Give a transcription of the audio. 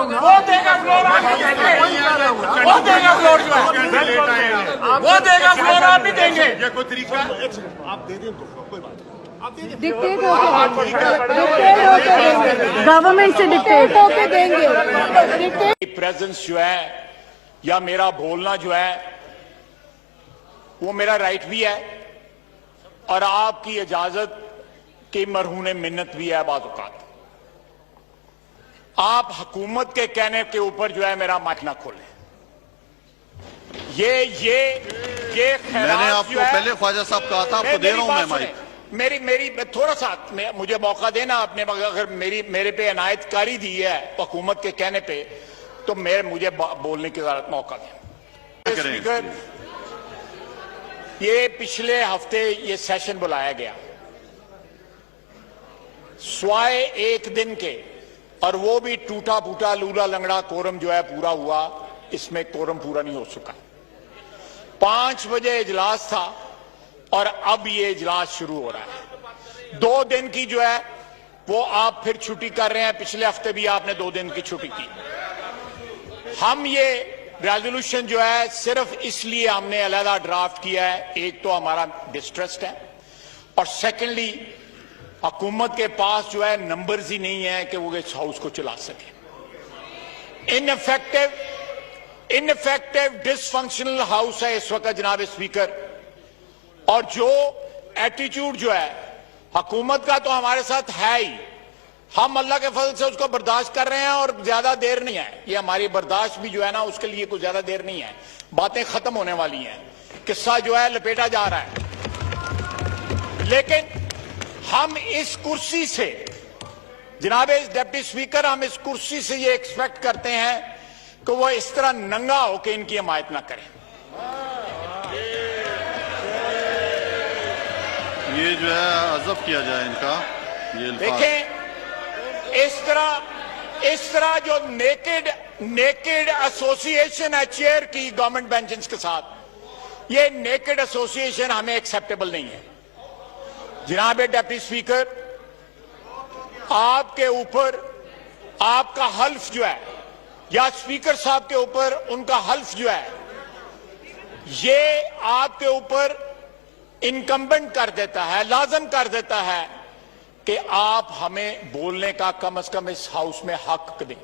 वो देगा फ्लोर, वो देगा फ्लोर जो है, वो देगा फ्लोर, आप भी देंगे। ये कोई तरीका आप दे दें तो कोई बात डिक्टेट होके देंगे, गवर्नमेंट से डिक्टेट होके देंगे। डिक्टेट प्रेजेंस जो है या मेरा बोलना जो है वो मेरा राइट भी है और आपकी इजाजत की मरहूने मिन्नत भी है। बात औकात आप हुकूमत के कहने के ऊपर जो है मेरा माइक ना खोले। ये मैंने आपको पहले ख्वाजा साहब कहा था, आपको दे रहा हूं मैं माइक। मेरी थोड़ा सा मुझे मौका देना आपने, अगर मेरे पे अनायतकारी दी है हुकूमत के कहने पे तो मुझे बोलने की मौका दें। स्पीकर, ये पिछले हफ्ते ये सेशन बुलाया गया स्वाए एक दिन के, और वो भी टूटा फूटा लूला लंगड़ा कोरम जो है पूरा हुआ, इसमें कोरम पूरा नहीं हो सका। 5 बजे इजलास था और अब ये इजलास शुरू हो रहा है। 2 दिन की जो है वो आप फिर छुट्टी कर रहे हैं। पिछले हफ्ते भी आपने 2 दिन की छुट्टी की। हम ये रेजोल्यूशन जो है सिर्फ इसलिए हमने अलहदा ड्राफ्ट किया है, एक तो हमारा डिस्ट्रस्ट है और सेकेंडली हुकूमत के पास जो है नंबर्स ही नहीं है कि वो इस हाउस को चला सके। इनफेक्टिव डिसफंक्शनल हाउस है इस वक्त जनाब स्पीकर, और जो एटीट्यूड जो है हुकूमत का तो हमारे साथ है ही, हम अल्लाह के फजल से उसको बर्दाश्त कर रहे हैं और ज्यादा देर नहीं है। ये हमारी बर्दाश्त भी जो है ना उसके लिए कुछ ज्यादा देर नहीं है, बातें खत्म होने वाली हैं, किस्सा जो है लपेटा जा रहा है। लेकिन हम इस कुर्सी से जनाब डिप्टी स्पीकर, हम इस कुर्सी से ये एक्सपेक्ट करते हैं कि वो इस तरह नंगा होकर इनकी हिमायत ना करें। ये जो है अज़ब किया जाए इनका। ये देखें इस तरह जो नेकेड एसोसिएशन है चेयर की गवर्नमेंट बेंचेस के साथ, ये नेकेड एसोसिएशन हमें एक्सेप्टेबल नहीं है। जनाब डिप्टी स्पीकर, आपके ऊपर आपका हल्फ जो है या स्पीकर साहब के ऊपर उनका हल्फ जो है, ये आपके ऊपर इनकम्बेंट कर देता है, लाजम कर देता है कि आप हमें बोलने का कम से कम इस हाउस में हक दें।